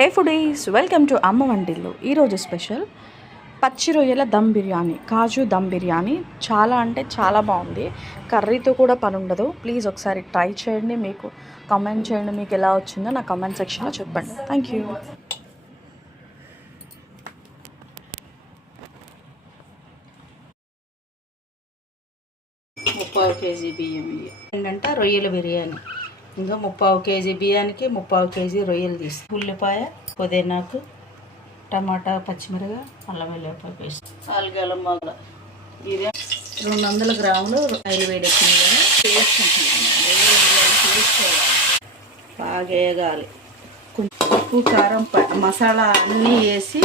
Hey foodies, welcome to అమ్మ వంటిల్లు. ఈరోజు స్పెషల్ పచ్చి రొయ్యల దమ్ బిర్యానీ, కాజు దమ్ బిర్యానీ. చాలా అంటే చాలా బాగుంది. కర్రీతో కూడా పని ఉండదు. ప్లీజ్ ఒకసారి ట్రై చేయండి. మీకు కామెంట్ చేయండి, మీకు ఎలా వచ్చిందో నా కామెంట్ సెక్షన్లో చెప్పండి. Thank you. ముప్పావు కేజీ బియ్యం ఏంటంటే రొయ్యల బిర్యానీ. ఇంకా ముప్పావు కేజీ బియ్యానికి ముప్పావు కేజీ రొయ్యలు తీసి ఉల్లిపాయ, పుదీనాకు, టమాటా, పచ్చిమిరపకాయ, అల్లం వెల్లిపాయ పేస్ట్, ఆలుగడ్డ మొగల ఇది 200 గ్రాములు ఆయిల్ వేడెక్కింది కదా బాగా వేగాలి. ఉప్పు, కారం, మసాలా అన్నీ వేసి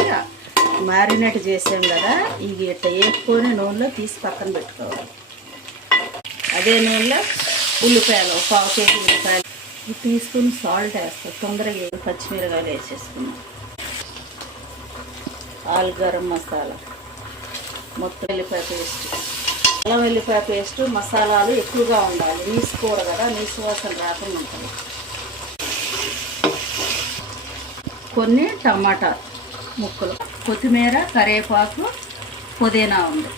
మ్యారినేట్ చేసాం కదా, ఇవి ఇట్లా వేసుకొని నూనెలో తీసి పక్కన పెట్టుకోవాలి. అదే నూనెలో ఉల్లిపాయలు, పావు కేజీ ఉల్లిపాయలు, టీ స్పూన్ సాల్ట్ వేస్తాం. తొందరగా పచ్చిమిరకాయలు వేసేసుకున్నాం. గరం మసాలా, మొత్తం వెల్లిపాయ పేస్ట్, అల్లం వెల్లిపాయ పేస్ట్, మసాలాలు ఎక్కువగా ఉండాలి. నీసు కూర కదా, నీసు వాసన రాకుండా ఉంటుంది. కొన్ని టమాటా ముక్కలు, కొత్తిమీర, కరివేపాకు, పుదీనా ఉంది.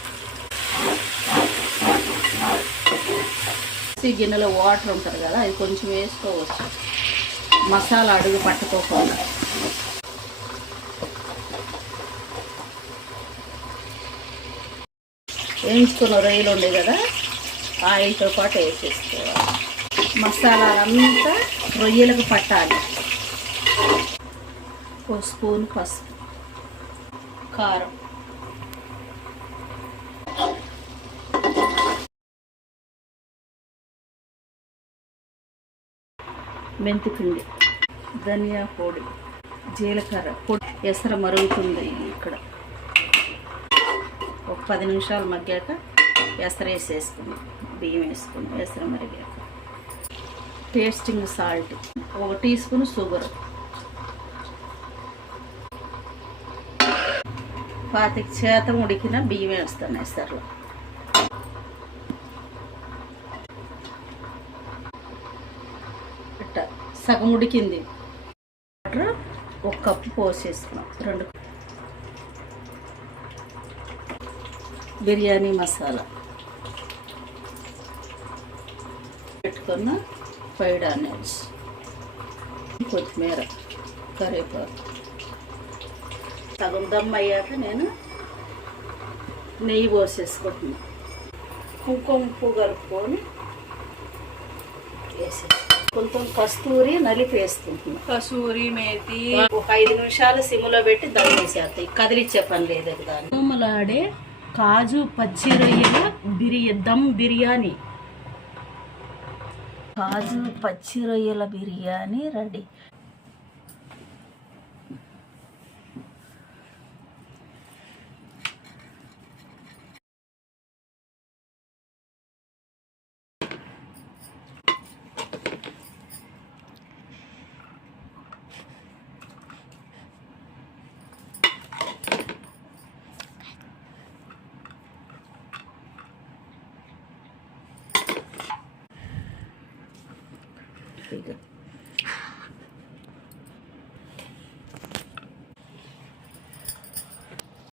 గిన్నెలో వాటర్ ఉంటుంది కదా, అది కొంచెం వేసుకోవచ్చు, మసాలా అడుగు పట్టుకోకుండా. వేయించుకున్న రొయ్యలు ఉండే కదా, ఆయిల్తో పాటు వేసేసుకోవాలి. మసాలాలంతా రొయ్యలకు పట్టాలి. ఒక స్పూన్ పసుపు, కారం, మెంతిపిండి, ధనియా పొడి, జీలకర్ర పొడి. ఎసర మరుగుతుంది ఇక్కడ. ఒక 10 నిమిషాలు మగ్గాక ఎసర వేసేసుకుని బియ్యం వేసుకుని ఎసర మరిగాక tasting salt, 1 tea spoon sugar, 25% ఉడికిన బియ్యం వేస్తాను ఎసరలో. సగం ఉడికింది. వాటర్ 1 కప్పు పోసేసుకున్నాం. 2 బిర్యానీ మసాలా పెట్టుకున్న, ఫ్రైడ్ ఆనియన్స్, కొత్తిమీర, కరివేపాకు. సగం దమ్ అయ్యాక నేను నెయ్యి పోసేసుకుంటున్నాను. కుంకుమ పువ్వు కలుపుకొని వేసేసి కొంచెం కస్తూరి నలిపి వేసుకుంటున్నాను. కసూరి మేతి 5 నిమిషాలు సిమ్లో పెట్టి దమ్ వేసేస్తాయి. కదిలిచ్చే పని లేదు. దాన్ని నూమలాడే కాజు పచ్చి రొయ్యల దమ్ బిర్యానీ, కాజు పచ్చి రొయ్యల బిర్యానీ రెడీ. Very good.